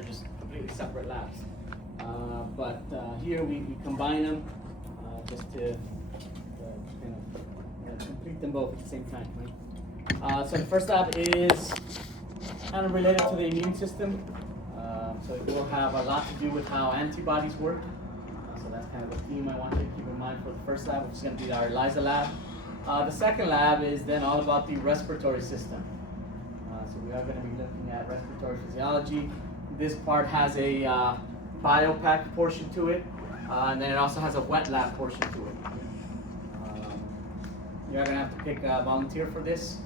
they're just completely separate labs. But here we combine them just to kind of complete them both at the same time. Right? So the first lab is kind of related to the immune system. So it will have a lot to do with how antibodies work. So that's kind of a theme I want you to keep in mind for the first lab, which is going to be our ELISA lab. The second lab is then all about the respiratory system. So we are going to be looking at respiratory physiology. This part has a biopack portion to it, and then it also has a wet lab portion to it. You're going to have to pick a volunteer for this.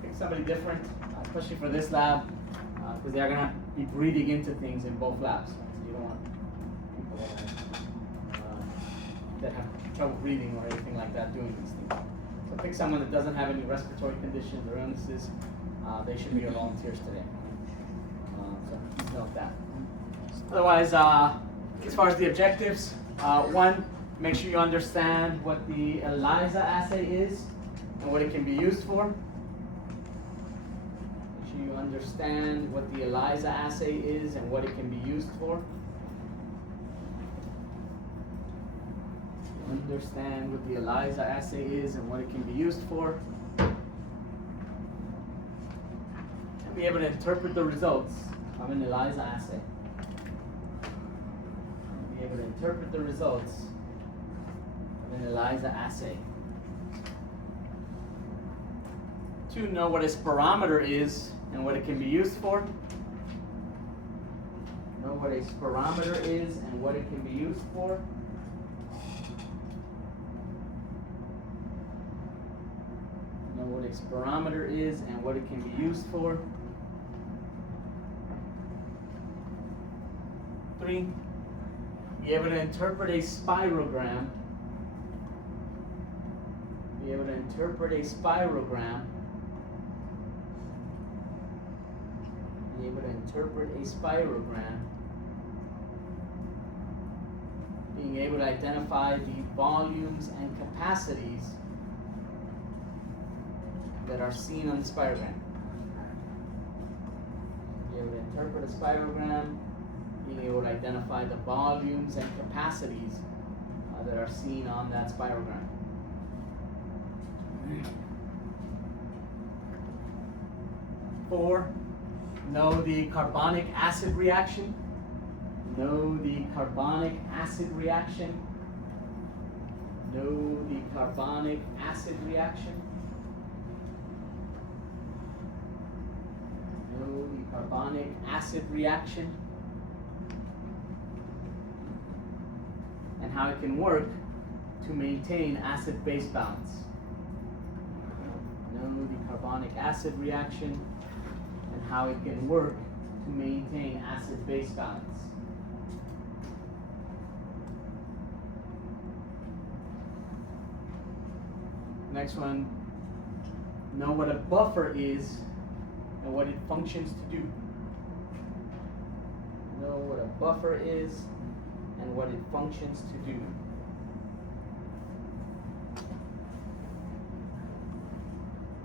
Pick somebody different, especially for this lab, because they're going to be breathing into things in both labs. So you don't want people that have trouble breathing or anything like that doing these things. So pick someone that doesn't have any respiratory conditions or illnesses. They should be your volunteers today. So please note that. Otherwise, as far as the objectives, one, make sure you understand what the ELISA assay is and what it can be used for. Make sure you understand what the ELISA assay is and what it can be used for. Understand what the ELISA assay is and what it can be used for. And be able to interpret the results of an ELISA assay. Be able to interpret the results of an ELISA assay. 2, know what a spirometer is and what it can be used for. Know what a spirometer is and what it can be used for. Know what a spirometer is and what it can be used for. 3, be able to interpret a spirogram. Be able to interpret a spirogram. Be able to interpret a spirogram. Being able to identify the volumes and capacities that are seen on the spirogram. Be able to interpret a spirogram. Being able to identify the volumes and capacities that are seen on that spirogram. 4, know the carbonic acid reaction. Know the carbonic acid reaction. Know the carbonic acid reaction. Know the carbonic acid reaction. And how it can work to maintain acid-base balance. Know the carbonic acid reaction and how it can work to maintain acid-base balance. Next one, know what a buffer is and what it functions to do. Know what a buffer is and what it functions to do.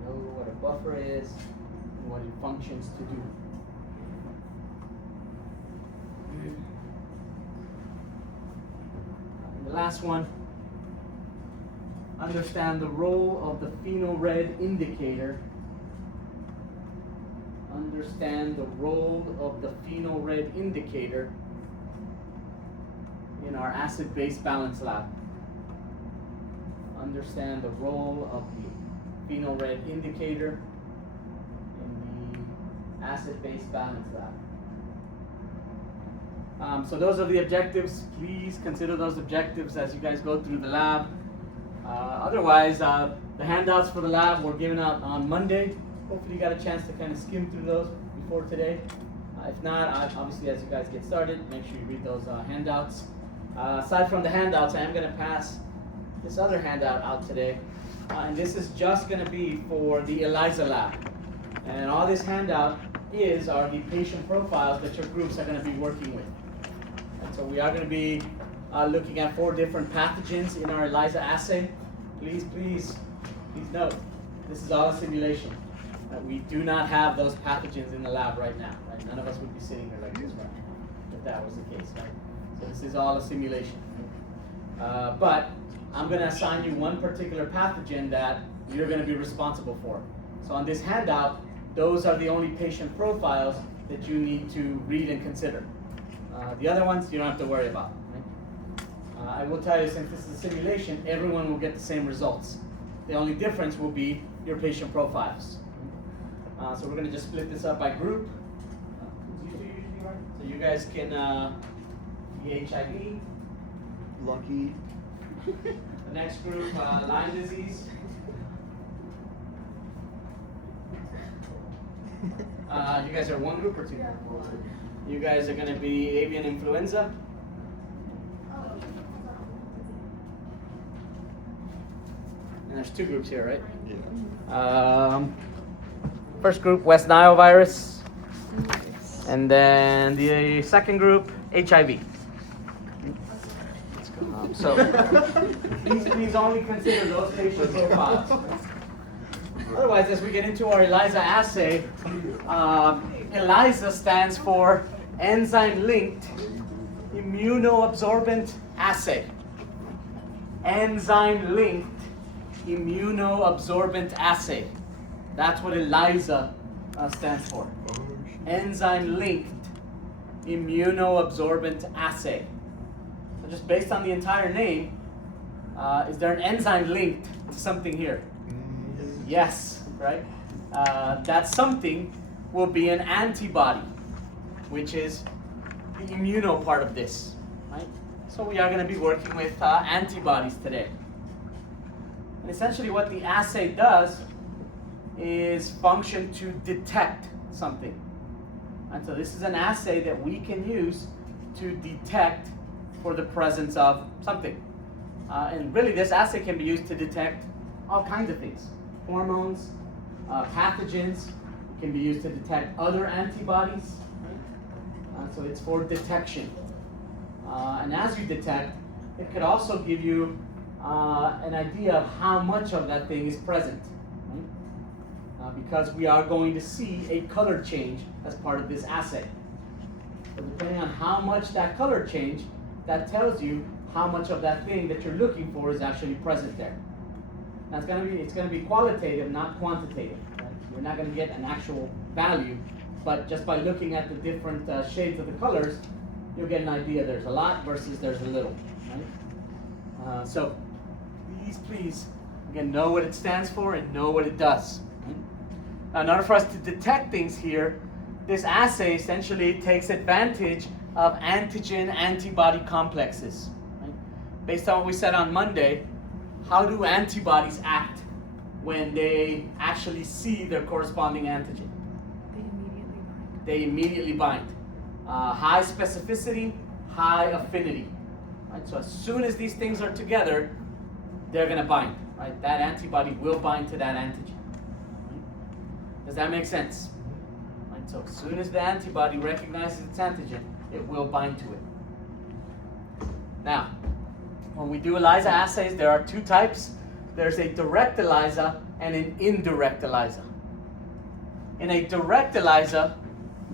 Know what a buffer is and what it functions to do. And the last one, understand the role of the phenol red indicator. Understand the role of the phenol red indicator in our acid-base balance lab. Understand the role of the phenol red indicator in the acid-base balance lab. So those are the objectives. Please consider those objectives as you guys go through the lab. Otherwise, the handouts for the lab were given out on Monday. Hopefully you got a chance to kind of skim through those before today. If not, obviously as you guys get started, make sure you read those handouts. Aside from the handouts, I am going to pass this other handout out today. And this is just going to be for the ELISA lab. And all this handout are the patient profiles that your groups are going to be working with. And so we are going to be looking at 4 different pathogens in our ELISA assay. Please note, this is all a simulation. We do not have those pathogens in the lab right now. Right? None of us would be sitting here like this, right? If that was the case, right? So this is all a simulation. Right? But I'm going to assign you one particular pathogen that you're going to be responsible for. So on this handout, those are the only patient profiles that you need to read and consider. The other ones you don't have to worry about. Right? I will tell you, since this is a simulation, everyone will get the same results. The only difference will be your patient profiles. So we're going to just split this up by group. So you guys can be HIV. Lucky. The next group, Lyme disease. You guys are one group or two? You guys are going to be avian influenza. And there's two groups here, right? Yeah. First group, West Nile virus. And then the second group, HIV. So please only consider those patient profiles. Otherwise, as we get into our ELISA assay, ELISA stands for enzyme-linked immunoabsorbent assay. Enzyme-linked immunoabsorbent assay. That's what ELISA stands for. Enzyme-linked immunoabsorbent assay. So just based on the entire name, is there an enzyme linked to something here? Yes, right? That something will be an antibody, which is the immuno part of this, right? So we are going to be working with antibodies today. And essentially what the assay does is function to detect something. And so this is an assay that we can use to detect for the presence of something. And really this assay can be used to detect all kinds of things. Hormones, pathogens. It can be used to detect other antibodies. Right? So it's for detection. And as you detect, it could also give you an idea of how much of that thing is present. Right? Because we are going to see a color change as part of this assay. So depending on how much that color change, that tells you how much of that thing that you're looking for is actually present there. Now it's going to be qualitative, not quantitative. Right? You're not going to get an actual value, but just by looking at the different shades of the colors, you'll get an idea. There's a lot versus there's a little. Right? So please, again, know what it stands for and know what it does. Right? Now, in order for us to detect things here, this assay essentially takes advantage of antigen-antibody complexes. Right? Based on what we said on Monday, how do antibodies act when they actually see their corresponding antigen? They immediately bind. High specificity, high affinity. Right? So as soon as these things are together, they're going to bind. Right? That antibody will bind to that antigen. Right? Does that make sense? Right? So as soon as the antibody recognizes its antigen, it will bind to it. Now, when we do ELISA assays, there are two types. There's a direct ELISA and an indirect ELISA. In a direct ELISA,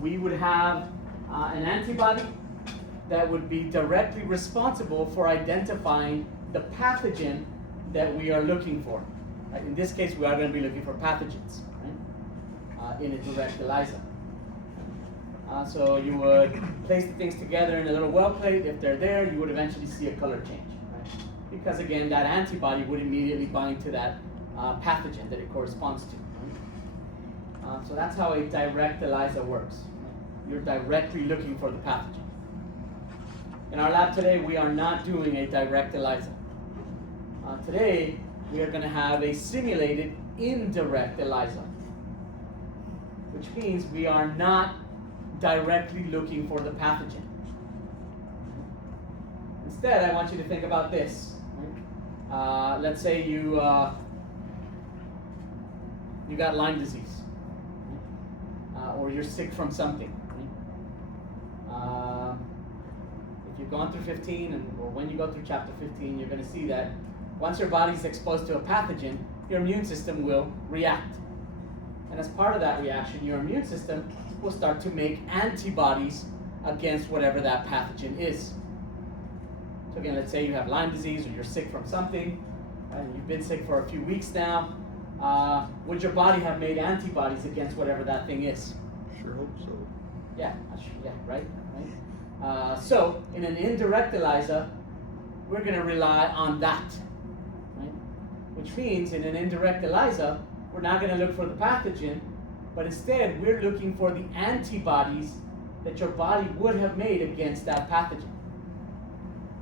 we would have an antibody that would be directly responsible for identifying the pathogen that we are looking for. Right? In this case, we are going to be looking for pathogens, right? In a direct ELISA. So you would place the things together in a little well plate. If they're there, you would eventually see a color change. Right? Because again, that antibody would immediately bind to that pathogen that it corresponds to. Right? So that's how a direct ELISA works. Right? You're directly looking for the pathogen. In our lab today, we are not doing a direct ELISA. Today, we are going to have a simulated indirect ELISA, which means we are not directly looking for the pathogen. Instead, I want you to think about this. Right? Let's say you got Lyme disease, or you're sick from something. Right? If you've gone through 15, or when you go through chapter 15, you're going to see that once your body is exposed to a pathogen, your immune system will react. And as part of that reaction, your immune system will start to make antibodies against whatever that pathogen is. So again, let's say you have Lyme disease or you're sick from something, and you've been sick for a few weeks now. Would your body have made antibodies against whatever that thing is? Sure hope so. Yeah, right? So in an indirect ELISA, we're going to rely on that, right? Which means in an indirect ELISA, we're not going to look for the pathogen, but instead we're looking for the antibodies that your body would have made against that pathogen.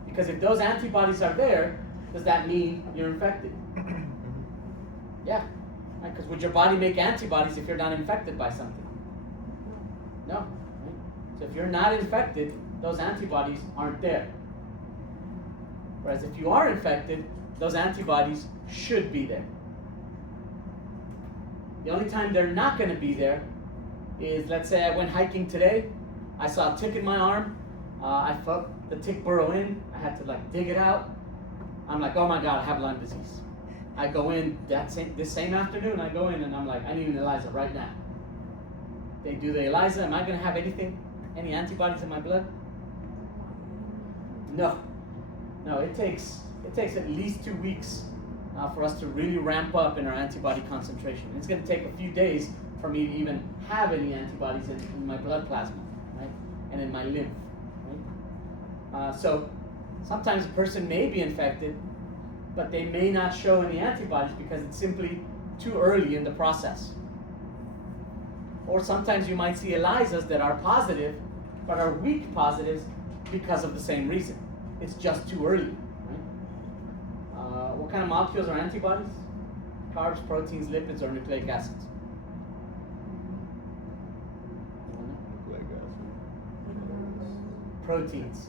Because if those antibodies are there, does that mean you're infected? Yeah, right? Because would your body make antibodies if you're not infected by something? No, right? So if you're not infected, those antibodies aren't there. Whereas if you are infected, those antibodies should be there. The only time they're not going to be there is, let's say I went hiking today, I saw a tick in my arm, I felt the tick burrow in, I had to dig it out. I'm like, oh my God, I have Lyme disease. I go in this same afternoon, I go in and I'm like, I need an ELISA right now. They do the ELISA, am I going to have any antibodies in my blood? No, it takes at least 2 weeks for us to really ramp up in our antibody concentration. It's going to take a few days for me to even have any antibodies in my blood plasma, right? And in my lymph, right? So sometimes a person may be infected, but they may not show any antibodies because it's simply too early in the process. Or sometimes you might see ELISAs that are positive, but are weak positives because of the same reason. It's just too early. What kind of molecules are antibodies? Carbs, proteins, lipids, or nucleic acids? Nucleic acid. Proteins.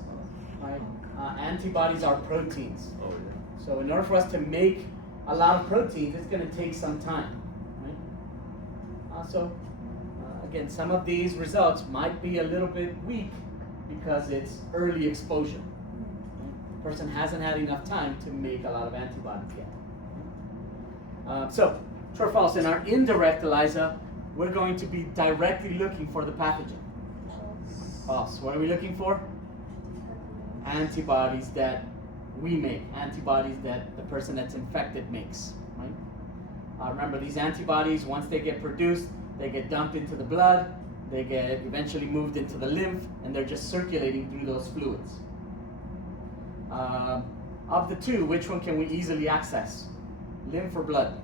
Right? Antibodies are proteins. Oh yeah. So in order for us to make a lot of proteins, it's going to take some time. Right? Again, some of these results might be a little bit weak because it's early exposure. The person hasn't had enough time to make a lot of antibodies yet. So, true or false, in our indirect ELISA, we're going to be directly looking for the pathogen. False. What are we looking for? Antibodies that we make, antibodies that the person that's infected makes. Right? Remember, these antibodies, once they get produced, they get dumped into the blood, they get eventually moved into the lymph, and they're just circulating through those fluids. Of the two, which one can we easily access? Lymph or blood?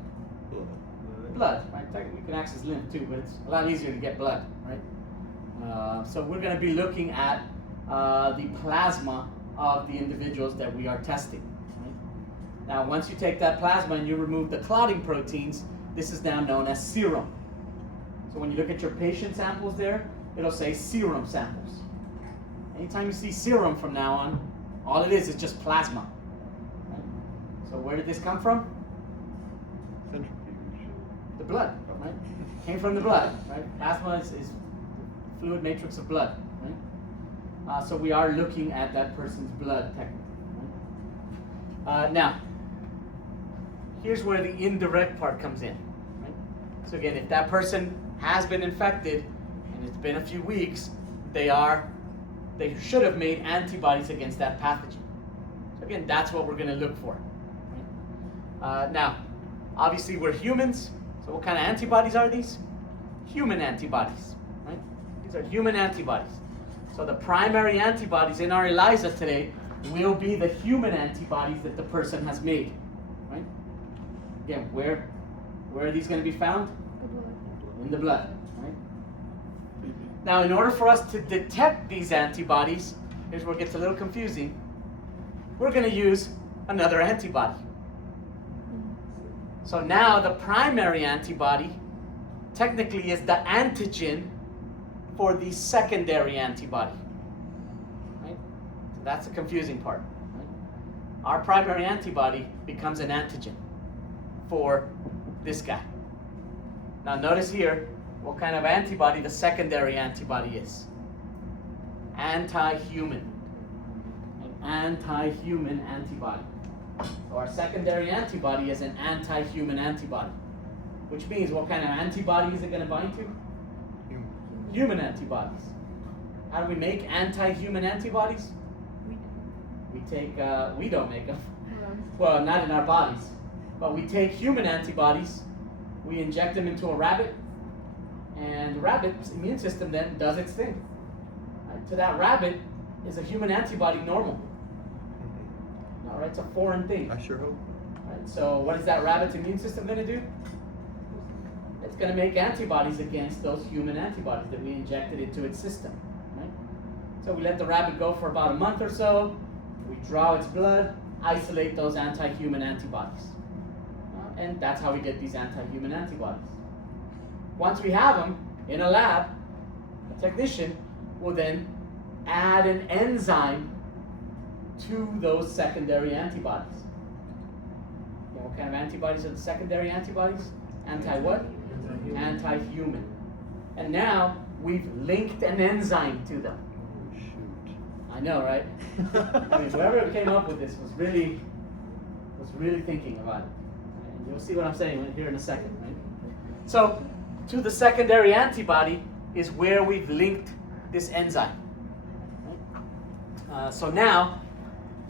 Blood, right? We can access lymph too, but it's a lot easier to get blood, right? So we're going to be looking at the plasma of the individuals that we are testing. Right? Now, once you take that plasma and you remove the clotting proteins, this is now known as serum. So when you look at your patient samples there, it'll say serum samples. Anytime you see serum from now on, all it is just plasma. Right? So where did this come from? Centrifuge. The blood, right? Came from the blood, right? Plasma is fluid matrix of blood, right? So we are looking at that person's blood technically. Right? Now, here's where the indirect part comes in. Right? So again, if that person has been infected and it's been a few weeks, they should have made antibodies against that pathogen. So again, that's what we're going to look for. Right? Now, obviously we're humans, so what kind of antibodies are these? Human antibodies. Right? These are human antibodies. So the primary antibodies in our ELISA today will be the human antibodies that the person has made. Right? Again, where are these going to be found? In the blood. Right? Now, in order for us to detect these antibodies, here's where it gets a little confusing. We're going to use another antibody. So now the primary antibody technically is the antigen for the secondary antibody. Right? So that's the confusing part. Right? Our primary antibody becomes an antigen for this guy. Now notice here what kind of antibody the secondary antibody is. Anti-human. An anti-human antibody. So our secondary antibody is an anti-human antibody. which means what kind of antibody is it going to bind to? Human antibodies. How do we make anti-human antibodies? We don't make them. Well, not in our bodies. But we take human antibodies, we inject them into a rabbit, and the rabbit's immune system then does its thing. Right? To that rabbit, is a human antibody normal? All right, it's a foreign thing. I sure hope. Right, so what is that rabbit's immune system going to do? It's going to make antibodies against those human antibodies that we injected into its system. Right? So we let the rabbit go for about a month or so. We draw its blood, isolate those anti-human antibodies. And that's how we get these anti-human antibodies. Once we have them in a lab, a technician will then add an enzyme to those secondary antibodies. Okay, what kind of antibodies are the secondary antibodies? Anti-what? Anti-human. And now we've linked an enzyme to them. Oh, shoot. I know, right? I mean, whoever came up with this was really thinking about it. And you'll see what I'm saying here in a second, right? So, to the secondary antibody is where we've linked this enzyme. Right? So now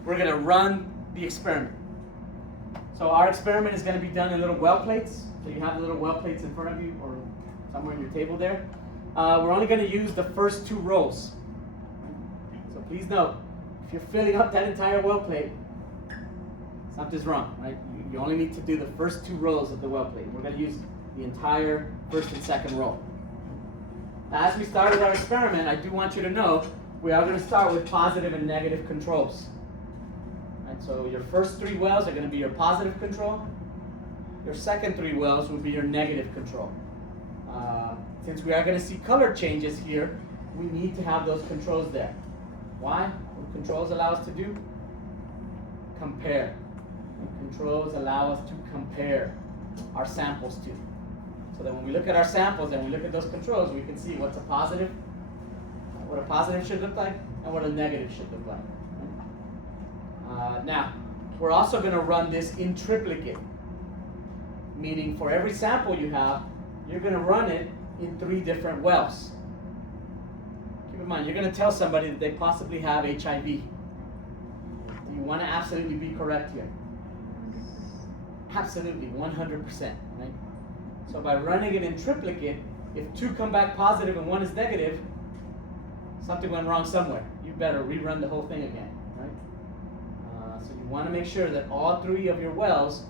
we're going to run the experiment. So our experiment is going to be done in little well plates. So you have the little well plates in front of you or somewhere in your table there. We're only going to use the first 2 rows. So please note, if you're filling up that entire well plate, something's wrong, right? You only need to do the first 2 rows of the well plate. We're going to use the entire first and second row. Now, as we start with our experiment, I do want you to know we are going to start with positive and negative controls. Right, so your first 3 wells are going to be your positive control. Your second 3 wells will be your negative control. Since we are going to see color changes here, we need to have those controls there. Why? What controls allow us to do? Compare. And controls allow us to compare our samples to. So that when we look at our samples and we look at those controls, we can see what's a positive, what a positive should look like, and what a negative should look like. Now, we're also going to run this in triplicate, meaning for every sample you have, you're going to run it in 3 different wells. Keep in mind, you're going to tell somebody that they possibly have HIV. You want to absolutely be correct here. Absolutely, 100%. Right? So by running it in triplicate, if 2 come back positive and 1 is negative, something went wrong somewhere. You better rerun the whole thing again. Right? So you want to make sure that all 3 of your wells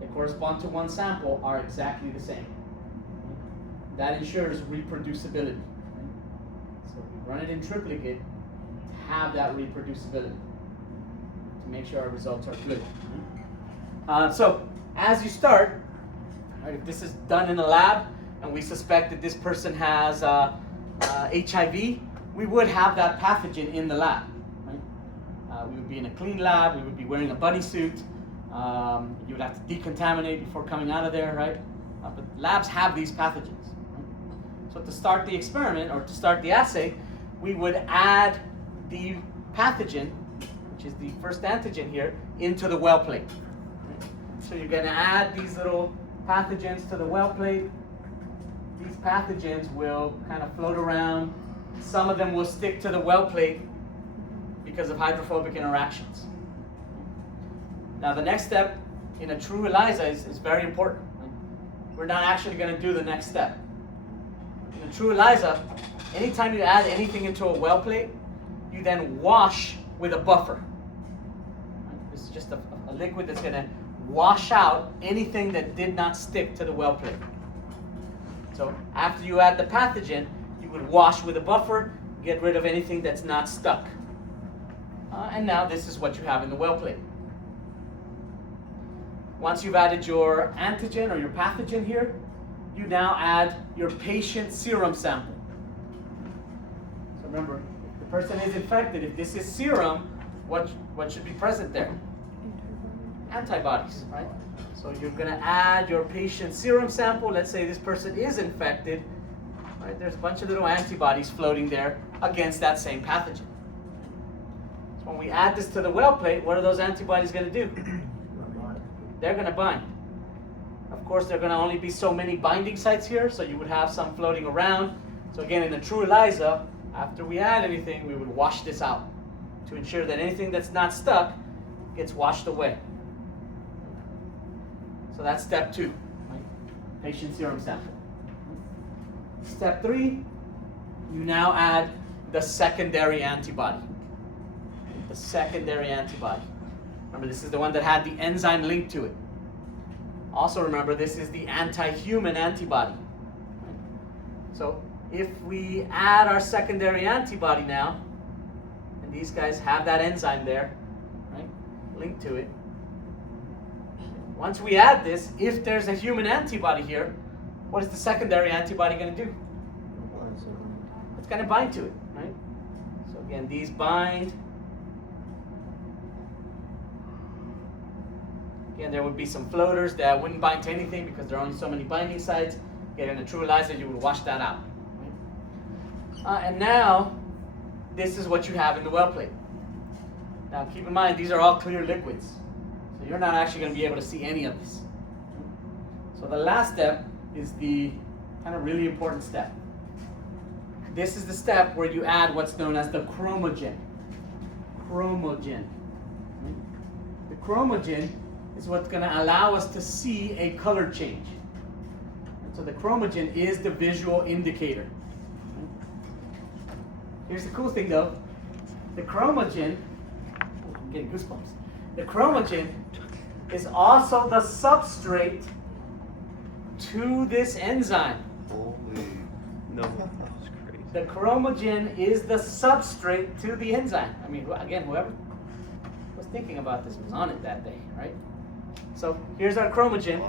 that correspond to 1 sample are exactly the same. That ensures reproducibility. So we run it in triplicate to have that reproducibility, to make sure our results are good. So as you start, right, if this is done in a lab and we suspect that this person has HIV, we would have that pathogen in the lab. Right? We would be in a clean lab, we would be wearing a bodysuit, you would have to decontaminate before coming out of there, right? But labs have these pathogens. So to start the experiment, or to start the assay, we would add the pathogen, which is the first antigen here, into the well plate. So you're going to add these little pathogens to the well plate. These pathogens will kind of float around. Some of them will stick to the well plate because of hydrophobic interactions. Now the next step in a true ELISA is very important. We're not actually going to do the next step. In a true ELISA, anytime you add anything into a well plate, you then wash with a buffer. This is just a liquid that's going to wash out anything that did not stick to the well plate. So after you add the pathogen, you would wash with a buffer, get rid of anything that's not stuck. And now this is what you have in the well plate. Once you've added your antigen or your pathogen here, you now add your patient serum sample. So remember, if the person is infected, if this is serum, what should be present there? Antibodies, right? So you're going to add your patient serum sample. Let's say this person is infected, right? There's a bunch of little antibodies floating there against that same pathogen. So when we add this to the well plate, what are those antibodies going to do? They're going to bind. Of course, there are going to only be so many binding sites here, so you would have some floating around. So again, in a true ELISA, after we add anything, we would wash this out to ensure that anything that's not stuck gets washed away. So that's step 2, right? Patient serum sample. Step 3, you now add the secondary antibody. The secondary antibody. Remember, this is the one that had the enzyme linked to it. Also remember, this is the anti-human antibody. So if we add our secondary antibody now, and these guys have that enzyme there, right, linked to it. Once we add this, if there's a human antibody here, what is the secondary antibody going to do? It's going to bind to it, right? So again, these bind. Again, there would be some floaters that wouldn't bind to anything because there are only so many binding sites. Again, in a true ELISA, you would wash that out. Right? And now, this is what you have in the well plate. Now, keep in mind, these are all clear liquids. So you're not actually going to be able to see any of this. So the last step is the kind of really important step. This is the step where you add what's known as the chromogen. Chromogen. The chromogen is what's going to allow us to see a color change. And so the chromogen is the visual indicator. Here's the cool thing though. The chromogen, I'm getting goosebumps. The chromogen is also the substrate to this enzyme. Holy. No, that's crazy. The chromogen is the substrate to the enzyme. I mean, again, whoever was thinking about this was on it that day, right? So here's our chromogen.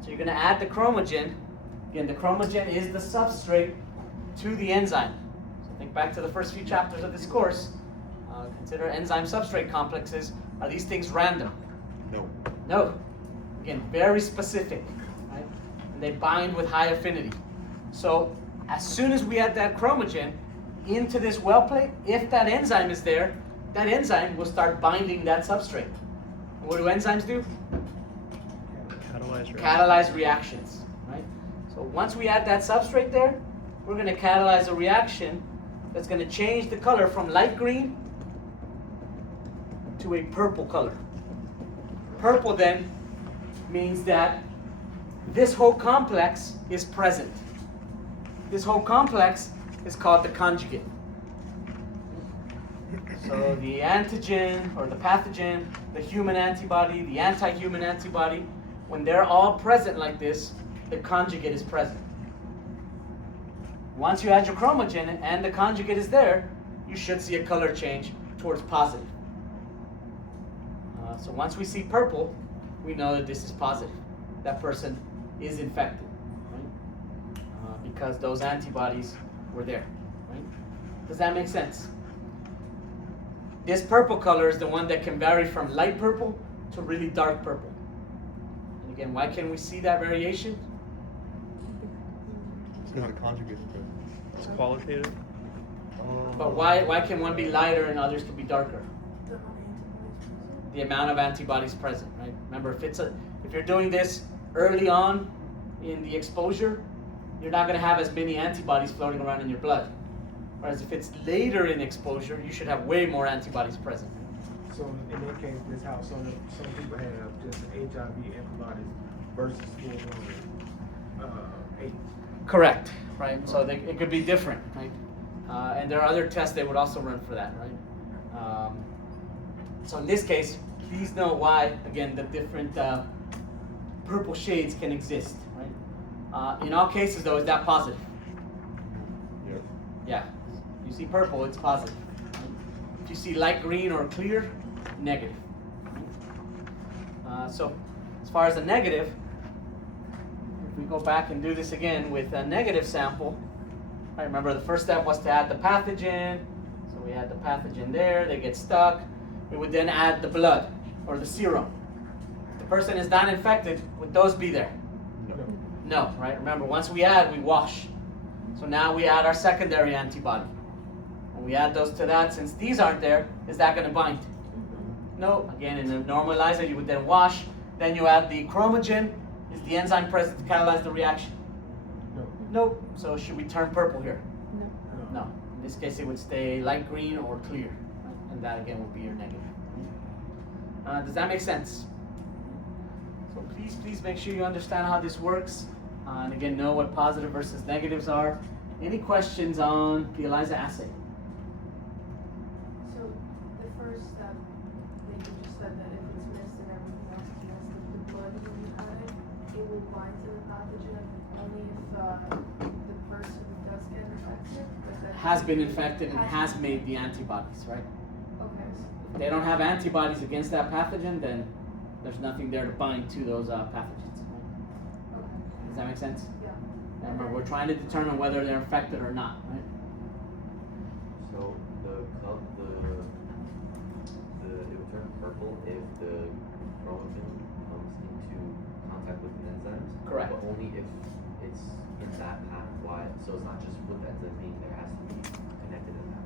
So you're going to add the chromogen. Again, the chromogen is the substrate to the enzyme. So think back to the first few chapters of this course. Consider enzyme substrate complexes. Are these things random? No. No. Again, very specific, right? And they bind with high affinity. So as soon as we add that chromogen into this well plate, if that enzyme is there, that enzyme will start binding that substrate. And what do enzymes do? Catalyze reactions, right? So once we add that substrate there, we're going to catalyze a reaction that's going to change the color from light green to a purple color. Purple then means that this whole complex is present. This whole complex is called the conjugate. So the antigen or the pathogen, the human antibody, the anti-human antibody, when they're all present like this, the conjugate is present. Once you add your chromogen and the conjugate is there, you should see a color change towards positive. So once we see purple, we know that this is positive. That person is infected, right? Because those antibodies were there. Right? Does that make sense? This purple color is the one that can vary from light purple to really dark purple. And again, why can we see that variation? It's because the conjugate is present. It's qualitative. But why can one be lighter and others can be darker? The amount of antibodies present, right? Remember, if you're doing this early on in the exposure, you're not going to have as many antibodies floating around in your blood. Whereas if it's later in exposure, you should have way more antibodies present. So in that case, that's how some people have just HIV antibodies versus AIDS. Correct, right? So it could be different, right? And there are other tests they would also run for that, right? So in this case, please know why, again, the different purple shades can exist, right? In all cases, though, is that positive? Yep. Yeah. You see purple, it's positive. If you see light green or clear, negative. So as far as a negative, if we go back and do this again with a negative sample, right, remember the first step was to add the pathogen. So we add the pathogen there, they get stuck. We would then add the blood or the serum. If the person is not infected, would those be there? No. No, right? Remember, once we add, we wash. So now we add our secondary antibody. When we add those to that, since these aren't there, is that going to bind? No. Again, in a normal ELISA, you would then wash. Then you add the chromogen. Is the enzyme present to catalyze the reaction? No. Nope. So should we turn purple here? No. No. In this case, it would stay light green or clear. And that again would be your negative. Does that make sense? So please make sure you understand how this works. And again, know what positive versus negatives are. Any questions on the ELISA assay? So the first step, like you just said that if it's missed and everything else is missed, if the blood will be added, it will bind to the pathogen only if the person does get infected? But that Has been infected and has made the antibodies, right? Okay. If they don't have antibodies against that pathogen, then there's nothing there to bind to those pathogens. Right? Okay. Does that make sense? Yeah. Remember, we're trying to determine whether they're infected or not, right? So it will turn purple if the chromogen comes into contact with the enzymes. Correct. But only if it's in that path. Why? So it's not just with the enzyme being there, it has to be connected in that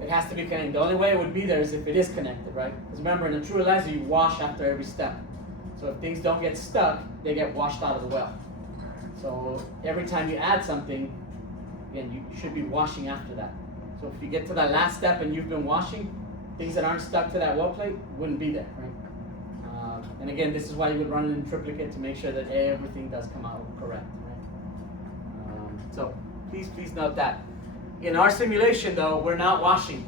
way. It has to be connected. The only way it would be there is if it is connected, right? Because remember, in a true ELISA, you wash after every step. So if things don't get stuck, they get washed out of the well. So every time you add something, again, you should be washing after that. So if you get to that last step and you've been washing, things that aren't stuck to that well plate wouldn't be there, right? And again, this is why you would run it in triplicate to make sure that everything does come out correct, right? So please note that. In our simulation, though, we're not washing.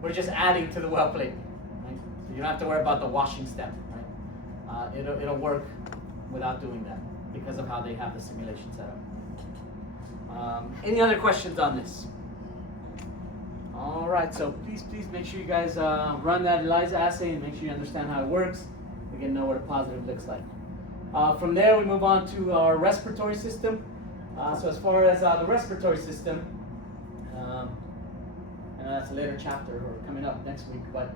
We're just adding to the well plate, right? So you don't have to worry about the washing step, right? It'll work without doing that because of how they have the simulation set up. Any other questions on this? All right, so please make sure you guys run that ELISA assay and make sure you understand how it works. Again, know what a positive looks like. From there, we move on to our respiratory system. So as far as the respiratory system, and that's a later chapter or coming up next week, but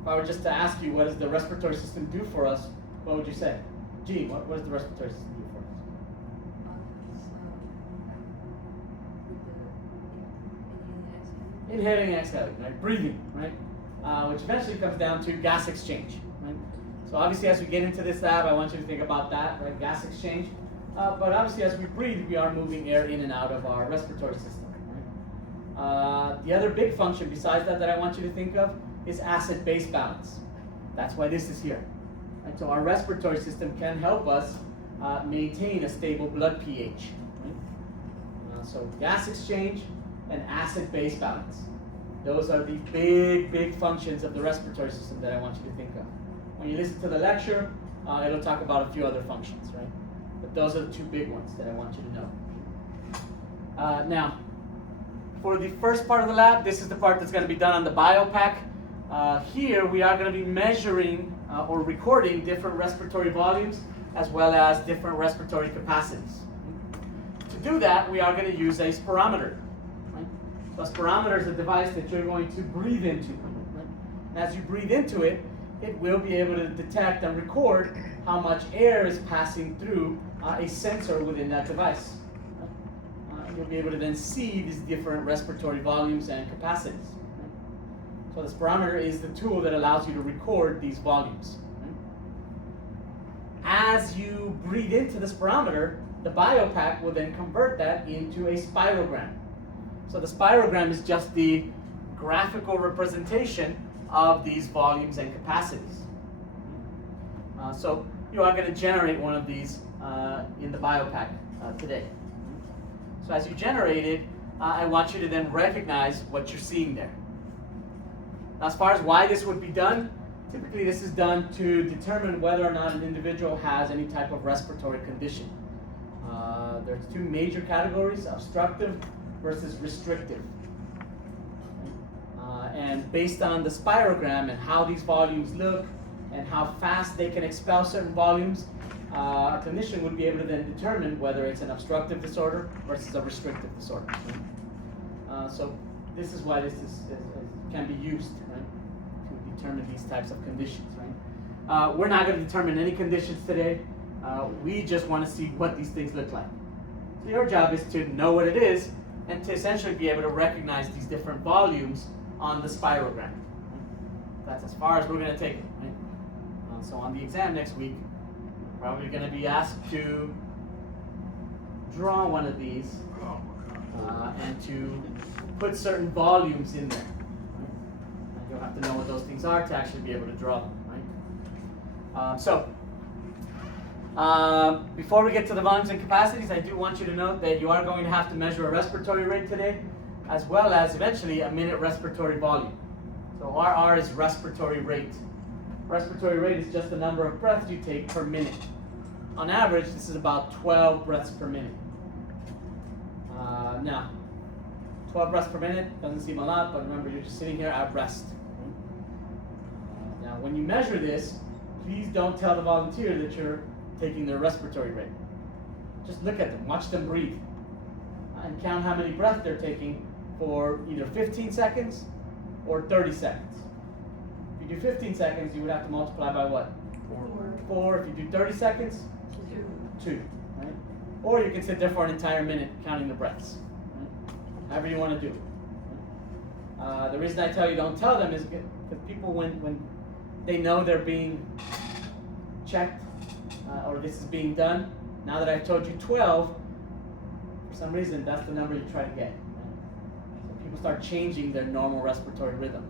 if I were just to ask you what does the respiratory system do for us, what would you say? Gee, what does the respiratory system do for us? Inhaling and exhaling, right? Breathing, right? Which eventually comes down to gas exchange, right? So obviously as we get into this lab, I want you to think about that, right? Gas exchange. But obviously as we breathe, we are moving air in and out of our respiratory system, right? The other big function besides that I want you to think of is acid-base balance. That's why this is here. Right? So our respiratory system can help us maintain a stable blood pH. Right? So gas exchange and acid-base balance. Those are the big functions of the respiratory system that I want you to think of. When you listen to the lecture, it'll talk about a few other functions, right? But those are the two big ones that I want you to know. Now, for the first part of the lab, this is the part that's going to be done on the BioPack. Here we are going to be measuring or recording different respiratory volumes as well as different respiratory capacities. To do that, we are going to use a spirometer. Right? So a spirometer is a device that you're going to breathe into. Right? And as you breathe into it, it will be able to detect and record how much air is passing through a sensor within that device. You'll be able to then see these different respiratory volumes and capacities. Right? So the spirometer is the tool that allows you to record these volumes. Right? As you breathe into the spirometer, the BioPack will then convert that into a spirogram. So the spirogram is just the graphical representation of these volumes and capacities. So you are going to generate one of these in the BioPack today. So as you generate it, I want you to then recognize what you're seeing there. Now, as far as why this would be done, typically this is done to determine whether or not an individual has any type of respiratory condition. There's two major categories, obstructive versus restrictive. And based on the spirogram and how these volumes look and how fast they can expel certain volumes, a clinician would be able to then determine whether it's an obstructive disorder versus a restrictive disorder. So this is why this can be used, right, to determine these types of conditions. Right? We're not going to determine any conditions today. We just want to see what these things look like. So your job is to know what it is and to essentially be able to recognize these different volumes on the spirogram. That's as far as we're going to take it, right? So on the exam next week, probably going to be asked to draw one of these and to put certain volumes in there. Right? And you'll have to know what those things are to actually be able to draw them, right? Before we get to the volumes and capacities, I do want you to note that you are going to have to measure a respiratory rate today, as well as eventually a minute respiratory volume. So RR is respiratory rate. Respiratory rate is just the number of breaths you take per minute. On average, this is about 12 breaths per minute. Now, 12 breaths per minute doesn't seem a lot, but remember, you're just sitting here at rest. Now, when you measure this, please don't tell the volunteer that you're taking their respiratory rate. Just look at them, watch them breathe, and count how many breaths they're taking for either 15 seconds or 30 seconds. If you do 15 seconds, you would have to multiply by what? 4. If you do 30 seconds, 2. Right? Or you can sit there for an entire minute counting the breaths. Right? However you want to do it. Right? The reason I tell you don't tell them is because people, when they know they're being checked or this is being done, now that I've told you 12, for some reason that's the number you try to get. Right? So people start changing their normal respiratory rhythm.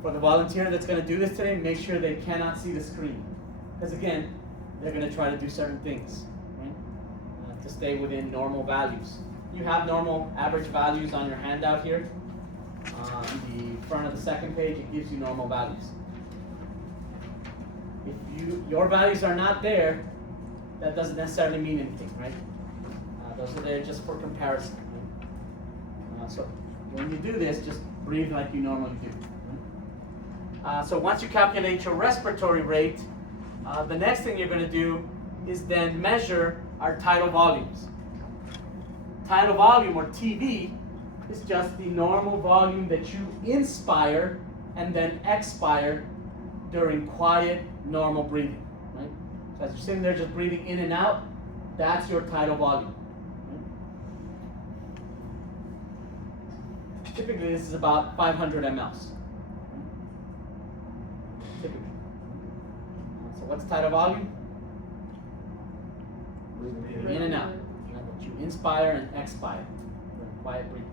For the volunteer that's going to do this today, make sure they cannot see the screen. Because again, they're going to try to do certain things, right? To stay within normal values. You have normal average values on your handout here. On the front of the second page, it gives you normal values. If your values are not there, that doesn't necessarily mean anything, right? Those are there just for comparison. Right? So when you do this, just breathe like you normally do. So once you calculate your respiratory rate, the next thing you're going to do is then measure our tidal volumes. Tidal volume, or TV, is just the normal volume that you inspire and then expire during quiet, normal breathing. Right? So as you're sitting there just breathing in and out, that's your tidal volume. Right? Typically, this is about 500 mLs. Typically. So what's tidal volume? Breathing in and out. What you inspire and expire during quiet breathing.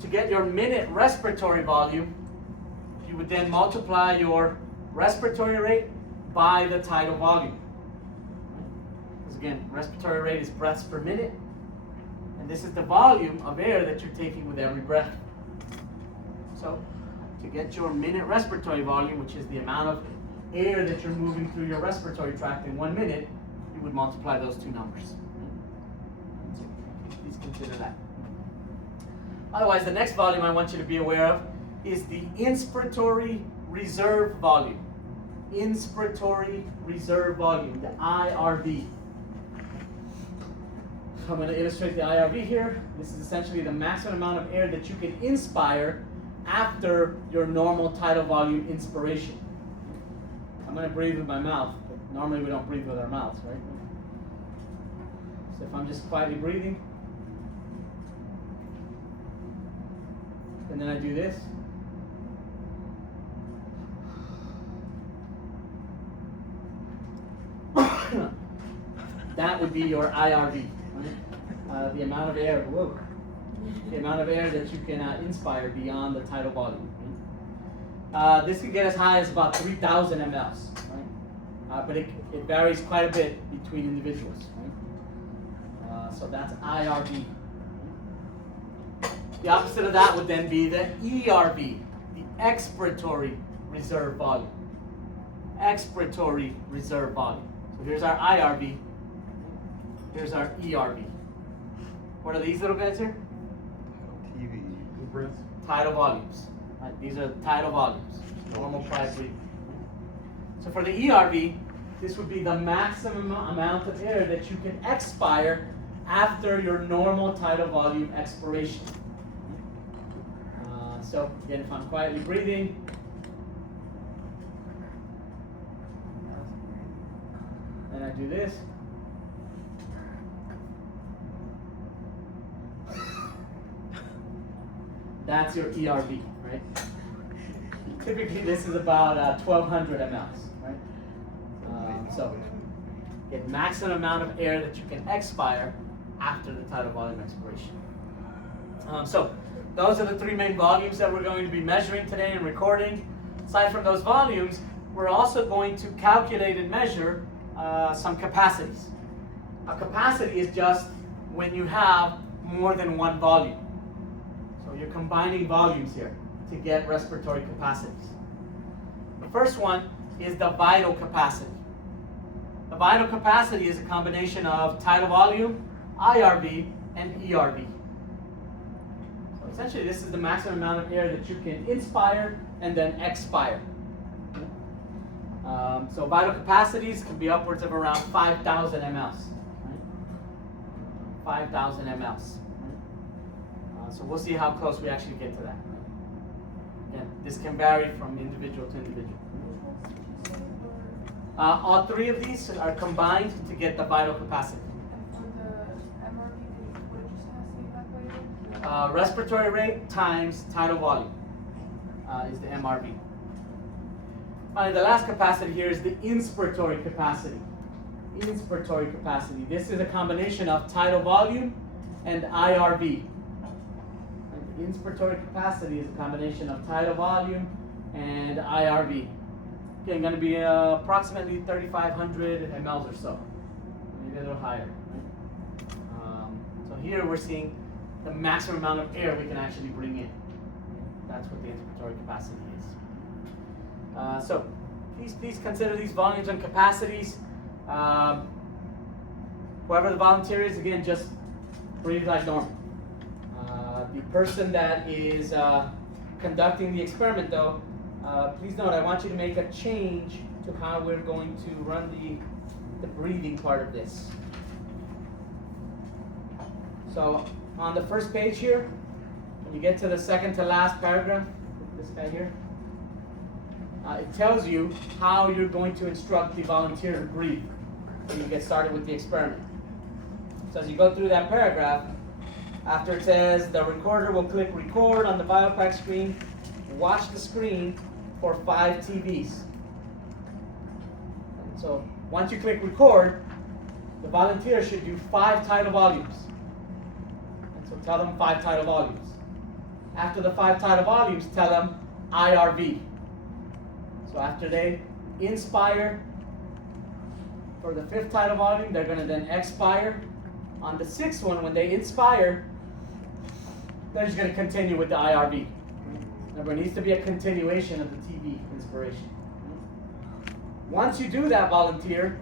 To get your minute respiratory volume, you would then multiply your respiratory rate by the tidal volume. Because again, respiratory rate is breaths per minute, and this is the volume of air that you're taking with every breath. So, to get your minute respiratory volume, which is the amount of air that you're moving through your respiratory tract in 1 minute, you would multiply those two numbers. So please consider that. Otherwise, the next volume I want you to be aware of is the inspiratory reserve volume. Inspiratory reserve volume, the IRV. So I'm going to illustrate the IRV here. This is essentially the maximum amount of air that you can inspire after your normal tidal volume inspiration. I'm going to breathe with my mouth, but normally we don't breathe with our mouths, right? So if I'm just quietly breathing, and then I do this, that would be your IRV, right? The amount of air, the amount of air that you can inspire beyond the tidal volume. Right? This can get as high as about 3,000 mLs, right? But it varies quite a bit between individuals. Right? So that's IRV. The opposite of that would then be the ERV, the expiratory reserve volume. Expiratory reserve volume. So here's our IRV. Here's our ERV. What are these little guys here? TV. Tidal volumes. Right? These are tidal volumes. Normal quiet breathing. So for the ERV, this would be the maximum amount of air that you can expire after your normal tidal volume expiration. So again, if I'm quietly breathing, and I do this, that's your ERV, right? typically this is about 1,200 mLs, right? So get maximum amount of air that you can expire after the tidal volume expiration. So those are the three main volumes that we're going to be measuring today and recording. Aside from those volumes, we're also going to calculate and measure some capacities. A capacity is just when you have more than one volume. So you're combining volumes here to get respiratory capacities. The first one is the vital capacity. The vital capacity is a combination of tidal volume, IRV, and ERV. So essentially this is the maximum amount of air that you can inspire and then expire. So vital capacities can be upwards of around 5,000 mLs. Right? 5,000 mLs. So we'll see how close we actually get to that. Again, this can vary from individual to individual. All three of these are combined to get the vital capacity. And for the MRV, what did you say calculated? Respiratory rate times tidal volume is the MRV. Finally, the last capacity here is the inspiratory capacity. Inspiratory capacity. This is a combination of tidal volume and IRV. And the inspiratory capacity is a combination of tidal volume and IRV. Again, going to be approximately 3,500 mLs or so, maybe a little higher. Right? So here we're seeing the maximum amount of air we can actually bring in. That's what the inspiratory capacity is. So please consider these volumes and capacities. Whoever the volunteer is, again, just breathe like normal. The person that is conducting the experiment, though, please note, I want you to make a change to how we're going to run the breathing part of this. So on the first page here, when you get to the second to last paragraph, this guy here, it tells you how you're going to instruct the volunteer to breathe when you get started with the experiment. So as you go through that paragraph, after it says the recorder will click record on the BioPack screen, watch the screen for 5 TVs. And so once you click record, the volunteer should do 5 tidal volumes. And so tell them 5 tidal volumes. After the 5 tidal volumes, tell them IRV. So after they inspire for the 5th tidal volume, they're going to then expire. On the 6th one, when they inspire, they're just going to continue with the IRV. Remember, it needs to be a continuation of the TV inspiration. Once you do that, volunteer,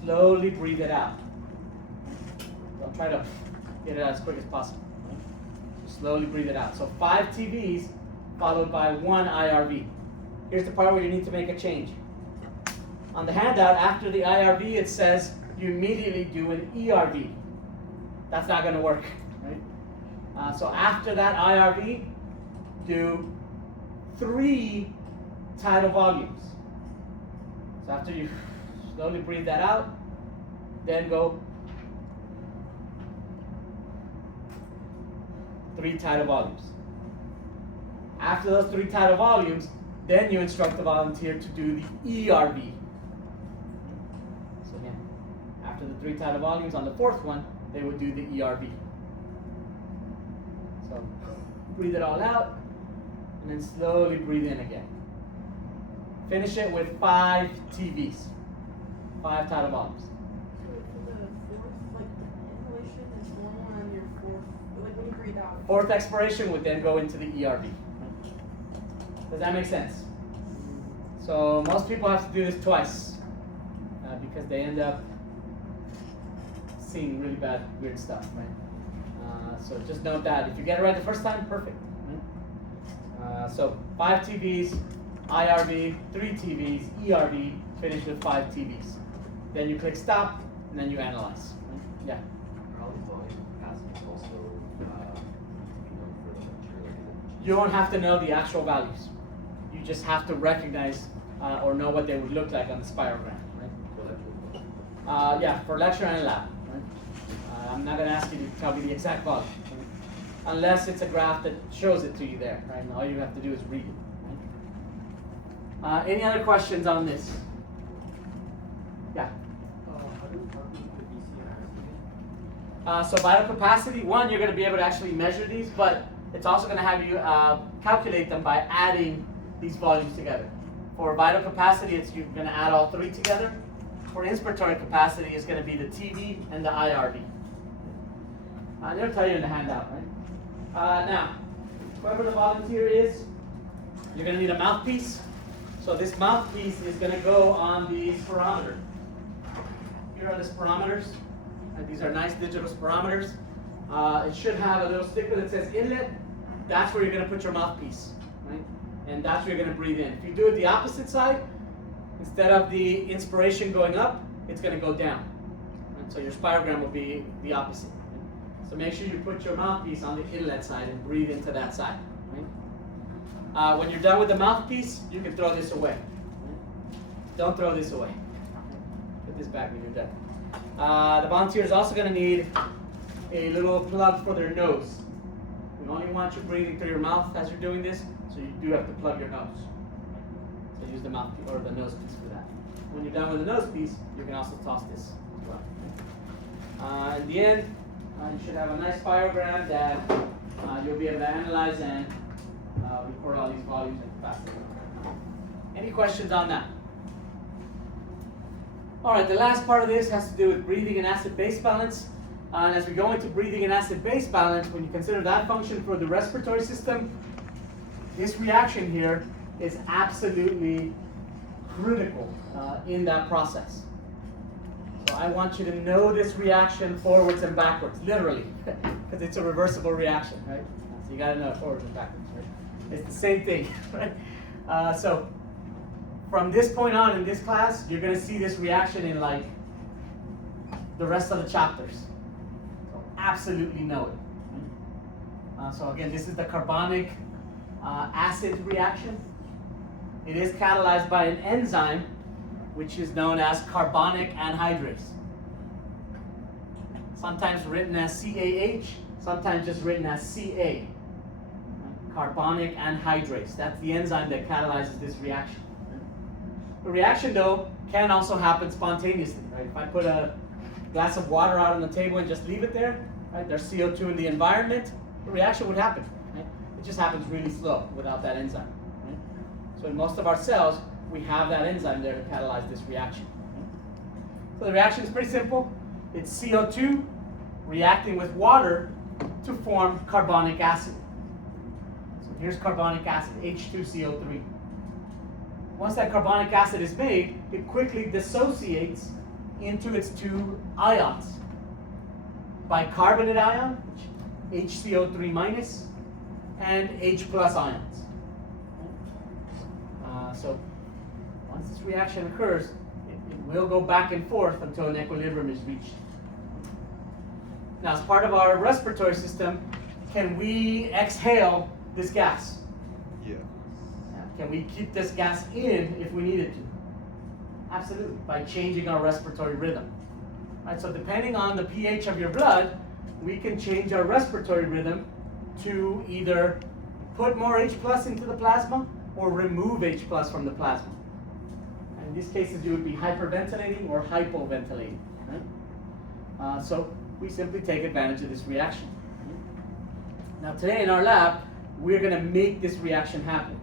slowly breathe it out. Don't try to get it out as quick as possible. Slowly breathe it out. So 5 TVs followed by 1 IRV. Here's the part where you need to make a change. On the handout, after the IRV, it says you immediately do an ERV. That's not going to work. Right? So after that IRV, do 3 tidal volumes. So after you slowly breathe that out, then go 3 tidal volumes. After those 3 tidal volumes, then you instruct the volunteer to do the ERV. So again, after the 3 tidal volumes on the 4th one, they would do the ERV. So breathe it all out, and then slowly breathe in again. Finish it with 5 TVs, 5 tidal volumes. So for the 4th, like inhalation is normal on your 4th, like when you breathe out. 4th expiration would then go into the ERV. Does that make sense? So most people have to do this twice because they end up seeing really bad, weird stuff, right? So just note that. If you get it right the first time, perfect. Right? So 5 TVs, IRV, 3 TVs, ERV, finish with 5 TVs. Then you click stop, and then you analyze. Right? Yeah? Are all these volume capacities also to be known for the material? You don't have to know the actual values. You just have to recognize or know what they would look like on the spirogram. Right? Yeah, for lecture and lab. Right? I'm not going to ask you to tell me the exact volume. Right? Unless it's a graph that shows it to you there. Right? And all you have to do is read it. Any other questions on this? Yeah. So vital capacity, one, you're going to be able to actually measure these, but it's also going to have you calculate them by adding these volumes together. For vital capacity, you're going to add all three together. For inspiratory capacity, it's going to be the TV and the IRD. They'll tell you in the handout, right? Now, whoever the volunteer is, you're going to need a mouthpiece. So this mouthpiece is going to go on the spirometer. Here are the spirometers. These are nice digital spirometers. It should have a little sticker that says inlet. That's where you're going to put your mouthpiece, right? And that's where you're going to breathe in. If you do it the opposite side, instead of the inspiration going up, it's going to go down. Right? So your spirogram will be the opposite. Right? So make sure you put your mouthpiece on the inlet side and breathe into that side. Right? When you're done with the mouthpiece, you can throw this away. Right? Don't throw this away. Put this back when you're done. The volunteer is also going to need a little plug for their nose. We only want you breathing through your mouth as you're doing this, so you do have to plug your nose. So use the mouth or the nose piece for that. When you're done with the nose piece, you can also toss this as well. In the end, you should have a nice spirogram that you'll be able to analyze and record all these volumes and capacity. Any questions on that? All right, the last part of this has to do with breathing and acid-base balance. And as we go into breathing and acid-base balance, when you consider that function for the respiratory system, this reaction here is absolutely critical in that process. So I want you to know this reaction forwards and backwards, literally, because it's a reversible reaction, right? So you got to know forwards and backwards, right? It's the same thing, right? So from this point on in this class, you're going to see this reaction in like the rest of the chapters. So absolutely know it. So again, this is the carbonic acid reaction. It is catalyzed by an enzyme, which is known as carbonic anhydrase. Sometimes written as CAH, sometimes just written as CA. Carbonic anhydrase. That's the enzyme that catalyzes this reaction. The reaction, though, can also happen spontaneously. Right? If I put a glass of water out on the table and just leave it there, right? There's CO2 in the environment, the reaction would happen. Right? It just happens really slow without that enzyme. Right? So in most of our cells, we have that enzyme there to catalyze this reaction. So the reaction is pretty simple. It's CO2 reacting with water to form carbonic acid. So here's carbonic acid, H2CO3. Once that carbonic acid is made, it quickly dissociates into its two ions. Bicarbonate ion, which HCO3 minus, and H plus ions. So once this reaction occurs, it will go back and forth until an equilibrium is reached. Now, as part of our respiratory system, can we exhale this gas? Yeah. Can we keep this gas in if we needed to? Absolutely, by changing our respiratory rhythm. Right, so depending on the pH of your blood, we can change our respiratory rhythm to either put more H plus into the plasma or remove H plus from the plasma. In these cases, you would be hyperventilating or hypoventilating. Right? So we simply take advantage of this reaction. Now today in our lab, we're going to make this reaction happen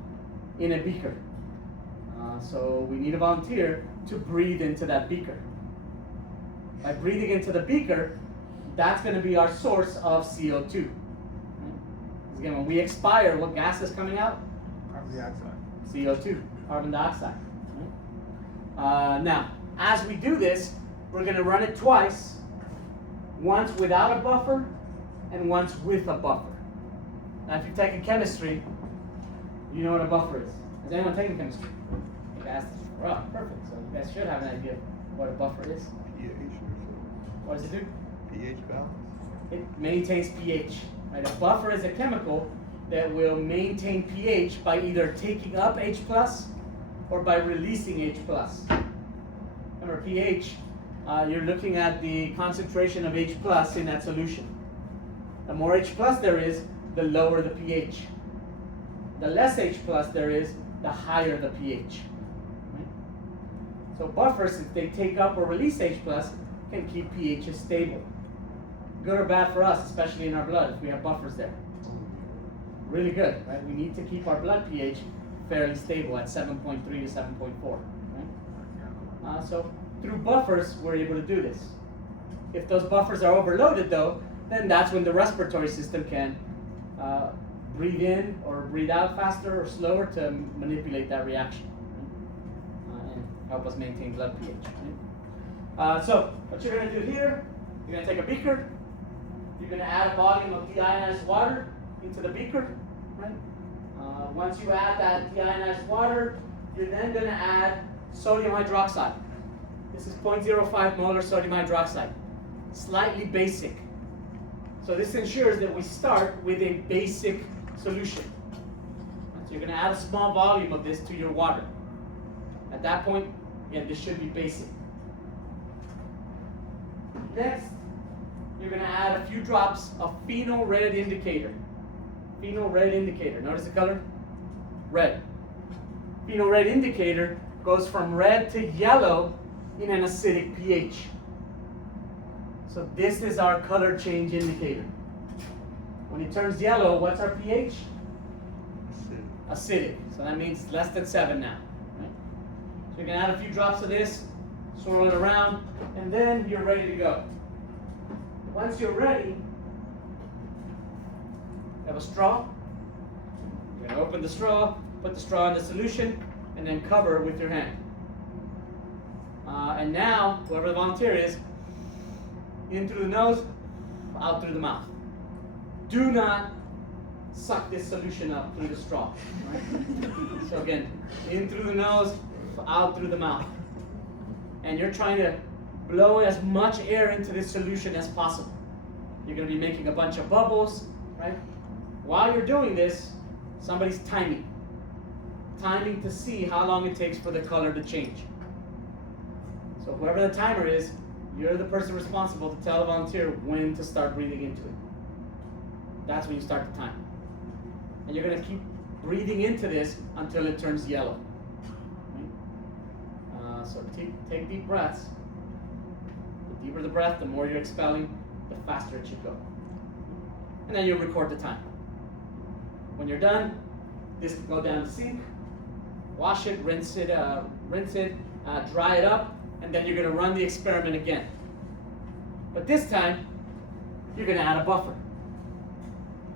in a beaker. So we need a volunteer to breathe into that beaker. By breathing into the beaker, that's going to be our source of CO2. Again, when we expire, what gas is coming out? Carbon dioxide. CO2, carbon dioxide. Now, as we do this, we're going to run it twice. Once without a buffer, and once with a buffer. Now, if you've taken chemistry, you know what a buffer is. Has anyone taken chemistry? You asked this before. Oh, perfect. So you guys should have an idea of what a buffer is. pH What does it do? pH balance. It maintains pH. Right? A buffer is a chemical that will maintain pH by either taking up H plus or by releasing H plus. Remember, pH, you're looking at the concentration of H plus in that solution. The more H plus there is, the lower the pH. The less H plus there is, the higher the pH. Right? So buffers, if they take up or release H+, can keep pHs stable. Good or bad for us, especially in our blood, if we have buffers there. Really good, right? We need to keep our blood pH fairly stable at 7.3 to 7.4. Right? So through buffers, we're able to do this. If those buffers are overloaded, though, then that's when the respiratory system can breathe in or breathe out faster or slower to manipulate that reaction, right? And help us maintain blood pH. Right? So what you're going to do here, you're going to take a beaker, you're going to add a volume of deionized water into the beaker. Right? Once you add that deionized water, you're then going to add sodium hydroxide. This is 0.05 molar sodium hydroxide. Slightly basic. So this ensures that we start with a basic solution. So you're going to add a small volume of this to your water. At that point, again, this should be basic. Next, you're going to add a few drops of phenol red indicator. Phenol red indicator. Notice the color? Red. Phenol red indicator goes from red to yellow in an acidic pH. So this is our color change indicator. When it turns yellow, what's our pH? Acidic. So that means it's less than 7 now. Right? So you can add a few drops of this, swirl it around, and then you're ready to go. Once you're ready, you have a straw. You're going to open the straw, put the straw in the solution, and then cover with your hand. And now, whoever the volunteer is, in through the nose, out through the mouth. Do not suck this solution up through the straw. Right? So again, in through the nose, out through the mouth. And you're trying to blow as much air into this solution as possible. You're going to be making a bunch of bubbles, right? While you're doing this, somebody's timing. Timing to see how long it takes for the color to change. So whoever the timer is, you're the person responsible to tell the volunteer when to start breathing into it. That's when you start the timer. And you're going to keep breathing into this until it turns yellow. Right? So take deep breaths. The deeper the breath, the more you're expelling, the faster it should go. And then you'll record the time. When you're done, this can go down the sink, wash it, rinse it, dry it up, and then you're going to run the experiment again. But this time, you're going to add a buffer.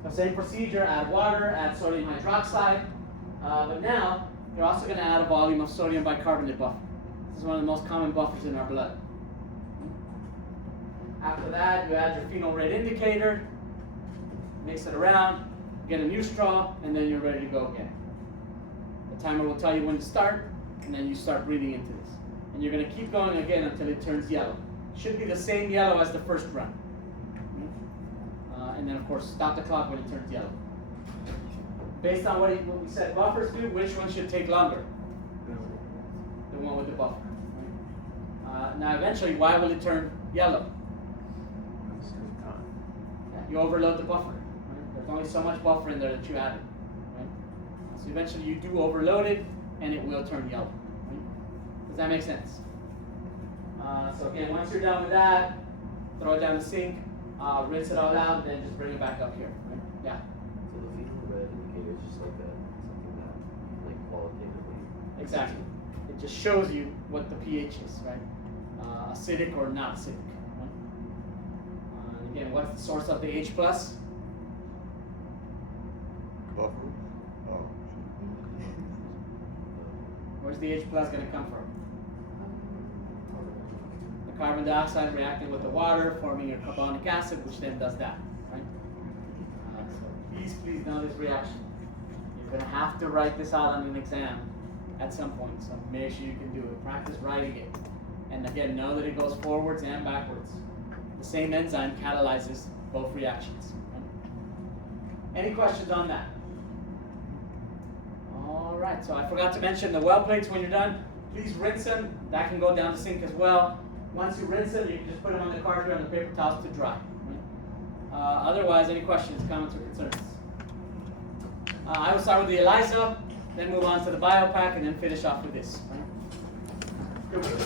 So same procedure, add water, add sodium hydroxide, but now you're also going to add a volume of sodium bicarbonate buffer. This is one of the most common buffers in our blood. After that, you add your phenol red indicator, mix it around, get a new straw, and then you're ready to go again. The timer will tell you when to start, and then you start breathing into this. And you're going to keep going again until it turns yellow. Should be the same yellow as the first run. And then, of course, stop the clock when it turns yellow. Based on what we said buffers do, which one should take longer? The one with the buffer. Now, eventually, why will it turn yellow? Yeah, you overload the buffer. Right? There's only so much buffer in there that you added. Right? So eventually, you do overload it, and it will turn yellow. Right? Does that make sense? So again, once you're done with that, throw it down the sink, rinse it all out, and then just bring it back up here. Right? Yeah. So the phenol red indicator is just like something that, like qualitatively. Exactly. It just shows you what the pH is, right? Acidic or not acidic. Right? Again, what's the source of the H+? Buffer? Oh. Where's the H+ going to come from? The carbon dioxide reacting with the water, forming your carbonic acid, which then does that, right? So please know this reaction. You're going to have to write this out on an exam at some point, so make sure you can do it. Practice writing it. And again, know that it goes forwards and backwards. The same enzyme catalyzes both reactions. Right? Any questions on that? All right, so I forgot to mention the well plates when you're done. Please rinse them. That can go down the sink as well. Once you rinse them, you can just put them on the carpet or on the paper towels to dry. Right? Otherwise, any questions, comments, or concerns? I will start with the ELISA. then move on to the biopack, and then finish off with this. Right? Here we go.